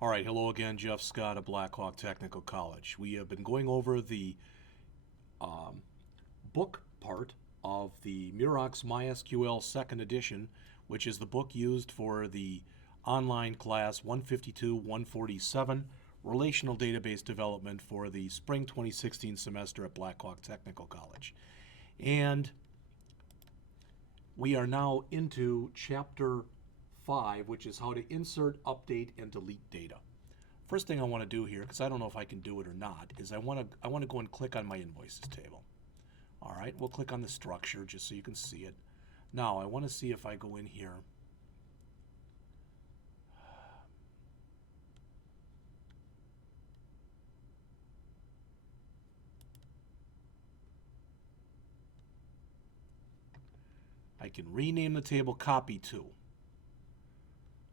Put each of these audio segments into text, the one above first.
All right, hello again, Jeff Scott of Blackhawk Technical College. We have been going over the book part of the Murox MySQL second edition, which is the book used for the online class 152-147, Relational Database Development for the Spring 2016 semester at Blackhawk Technical College. And we are now into Chapter 5, which is how to insert, update, and delete data. First thing I want to do here, because I don't know if I can do it or not, is I want to go and click on my invoices table. All right, we'll click on the structure just so you can see it. Now I want to see if I go in here. I can rename the table copy to.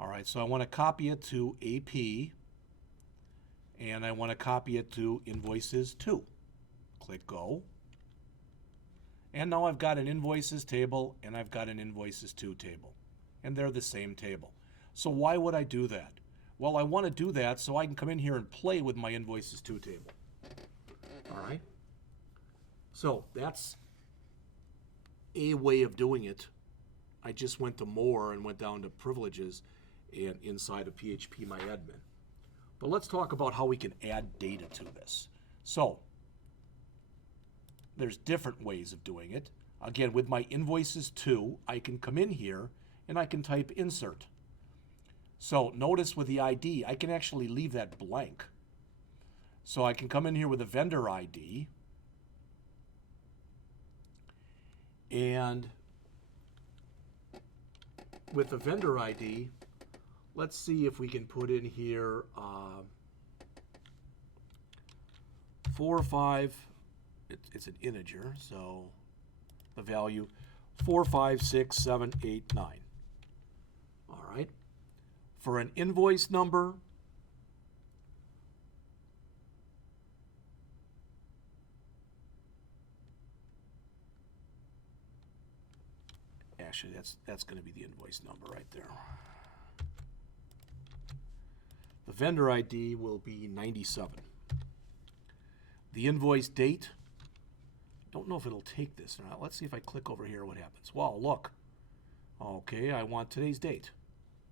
All right, so I want to copy it to AP, and I want to copy it to invoices 2. Click go. And now I've got an invoices table and I've got an invoices 2 table. And they're the same table. So why would I do that? Well, I want to do that so I can come in here and play with my invoices 2 table. All right? So that's a way of doing it. I just went to more and went down to privileges and inside of PHP-MyAdmin. But let's talk about how we can add data to this. So there's different ways of doing it. Again, with my invoices 2, I can come in here and I can type insert. So notice with the ID, I can actually leave that blank. So I can come in here with a vendor ID, and with the vendor ID, let's see if we can put in here 45. It's an integer, so the value 456789. All right. For an invoice number, actually that's going to be the invoice number right there. The vendor ID will be 97. The invoice date, don't know if it'll take this or not. Let's see if I click over here what happens. Wow, look. Okay, I want today's date.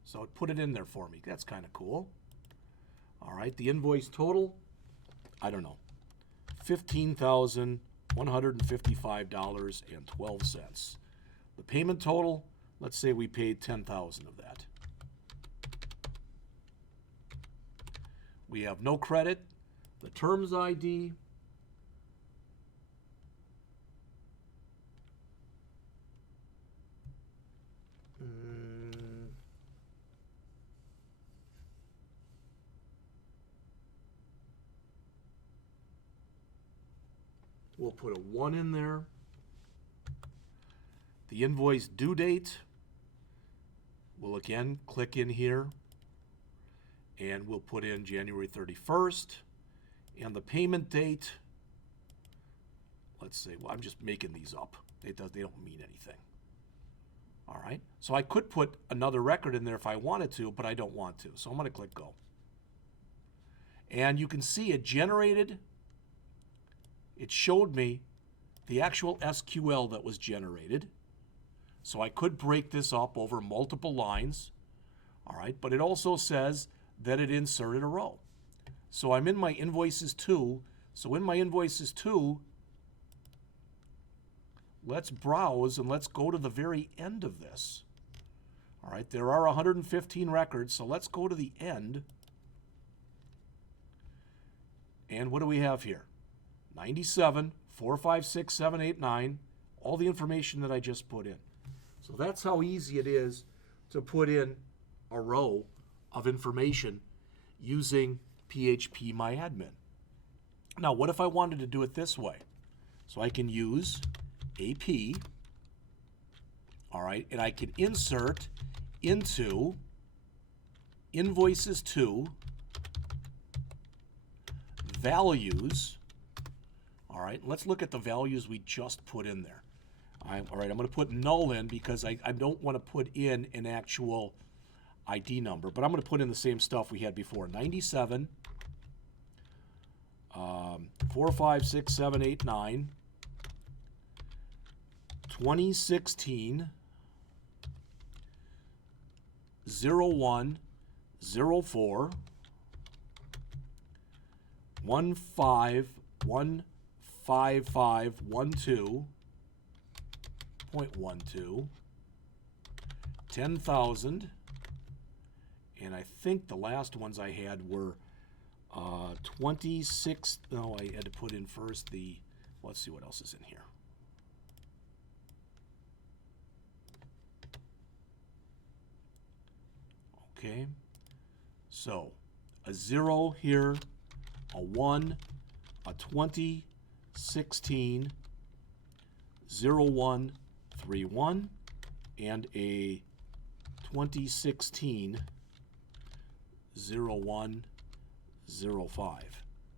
So it put it in there for me. That's kind of cool. All right, the invoice total, I don't know, $15,155.12. The payment total, let's say we paid $10,000 of that. We have no credit. The terms ID, we'll put a 1 in there. The invoice due date, we'll again click in here and we'll put in January 31st. And the payment date, let's say, well, I'm just making these up. They don't mean anything. All right, so I could put another record in there if I wanted to, but I don't want to. So I'm going to click go. And you can see it generated. It showed me the actual SQL that was generated. So I could break this up over multiple lines. All right, but it also says that it inserted a row. So I'm in my invoices 2. So in my invoices 2, let's browse and let's go to the very end of this. All right, there are 115 records, so let's go to the end. And what do we have here? 97, 456789, all the information that I just put in. So that's how easy it is to put in a row of information using PHP-MyAdmin. Now, what if I wanted to do it this way? So I can use AP, all right, and I can insert into invoices 2 values. All right, let's look at the values we just put in there. All right, I'm going to put null in because I don't want to put in an actual ID number, but I'm going to put in the same stuff we had before. 97, 4, 5, 6, 7, 8, 9, 2016, 01, 04, 15, 155, 12.12, 10,000, and I think the last ones I had were 26. No, I had to put in first the. Let's see what else is in here. Okay, so a 0 here, a 1, a 20, 16, 01, 31, and a 2016 01, 05.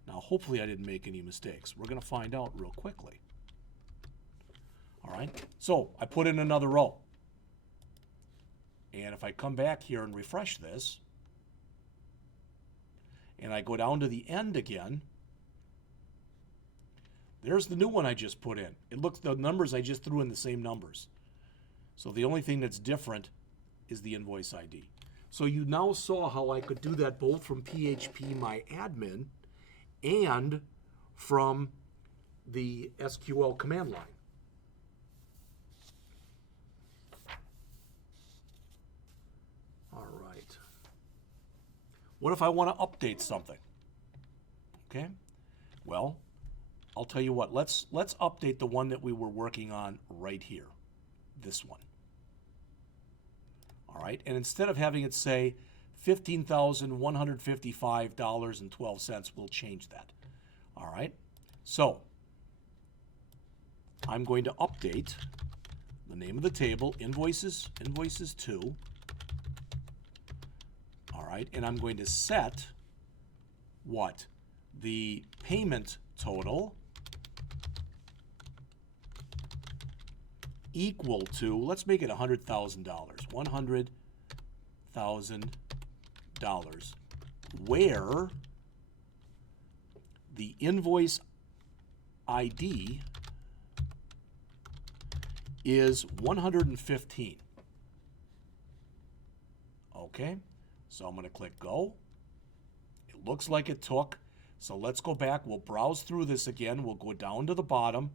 Now, hopefully I didn't make any mistakes. We're going to find out real quickly. All right, so I put in another row. And if I come back here and refresh this, and I go down to the end again, there's the new one I just put in. It looks, the numbers I just threw in the same numbers. So the only thing that's different is the invoice ID. So you now saw how I could do that both from PHP My Admin and from the SQL command line. All right. What if I want to update something? Okay. Well, I'll tell you what. Let's update the one that we were working on right here. This one. All right. And instead of having it say $15,155.12, we'll change that. All right. So I'm going to update the name of the table, invoices 2. All right, and I'm going to set what? The payment total equal to, let's make it $100,000, $100,000, where the invoice ID is 115. Okay, so I'm going to click go. It looks like it took. So let's go back. We'll browse through this again. We'll go down to the bottom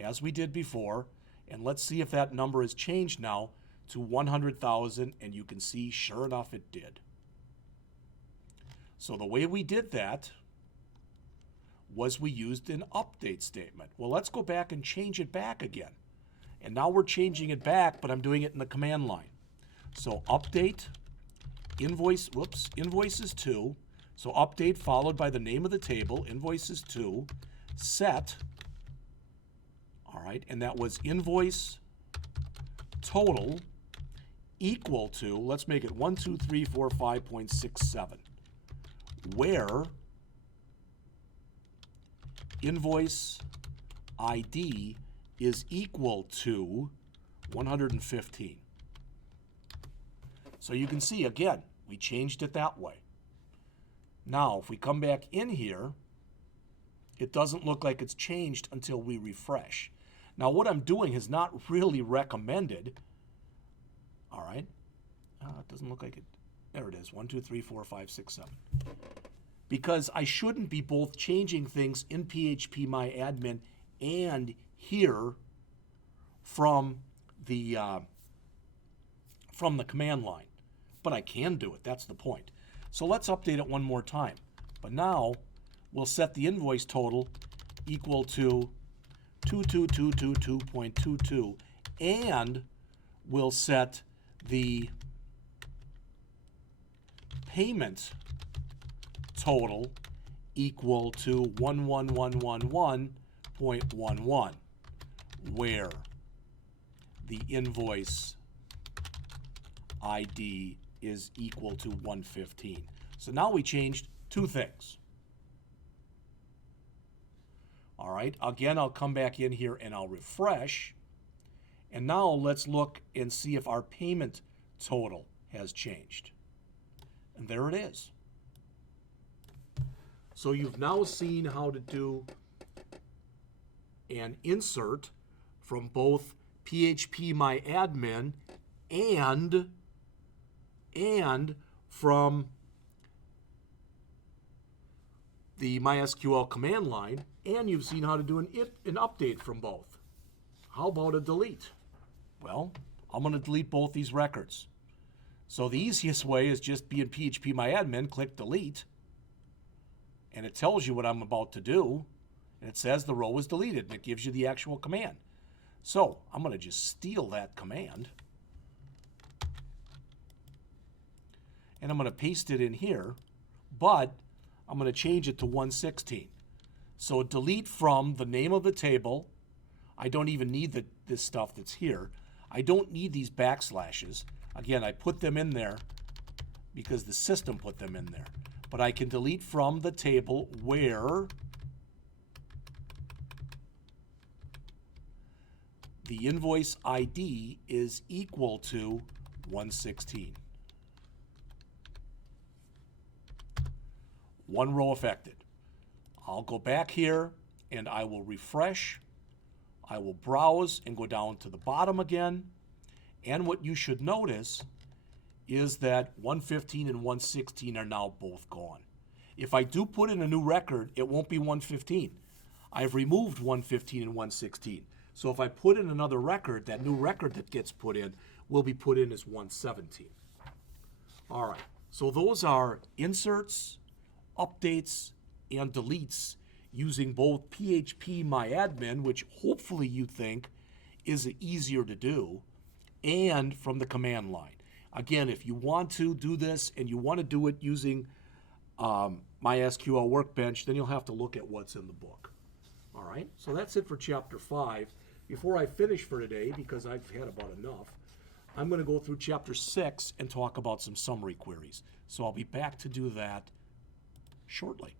as we did before, and let's see if that number has changed now to 100,000, and you can see sure enough it did. So the way we did that was we used an update statement. Well, let's go back and change it back again. And now we're changing it back, but I'm doing it in the command line. So update invoices 2. So update followed by the name of the table, invoices 2, set, all right, and that was invoice total equal to, let's make it 12345.67, where invoice ID is equal to 115. So you can see, again, we changed it that way. Now, if we come back in here, it doesn't look like it's changed until we refresh. Now, what I'm doing is not really recommended. All right. It doesn't look like it. There it is. 1, 2, 3, 4, 5, 6, 7. Because I shouldn't be both changing things in PHP My Admin and here from the command line. But I can do it. That's the point. So let's update it one more time. But now we'll set the invoice total equal to 22222.22, and we'll set the payment total equal to 11111.11, where the invoice ID is equal to 115. So now we changed two things. All right, again, I'll come back in here and I'll refresh. And now let's look and see if our payment total has changed. And there it is. So you've now seen how to do an insert from both phpMyAdmin and from the MySQL command line, and you've seen how to do an update from both. How about a delete? Well, I'm going to delete both these records. So the easiest way is just be in phpMyAdmin, click delete, and it tells you what I'm about to do, and it says the row is deleted, and it gives you the actual command. So I'm going to just steal that command, and I'm going to paste it in here, but I'm going to change it to 116. So delete from the name of the table. I don't even need this stuff that's here. I don't need these backslashes. Again, I put them in there because the system put them in there. But I can delete from the table where the invoice ID is equal to 116. One row affected. I'll go back here and I will refresh. I will browse and go down to the bottom again. And what you should notice is that 115 and 116 are now both gone. If I do put in a new record, it won't be 115. I've removed 115 and 116. So if I put in another record, that new record that gets put in will be put in as 117. All right, so those are inserts, updates, and deletes using both phpMyAdmin, which hopefully you think is easier to do, and from the command line. Again, if you want to do this and you want to do it using MySQL Workbench, then you'll have to look at what's in the book. All right, so that's it for Chapter 5. Before I finish for today, because I've had about enough, I'm going to go through Chapter 6 and talk about some summary queries. So I'll be back to do that shortly.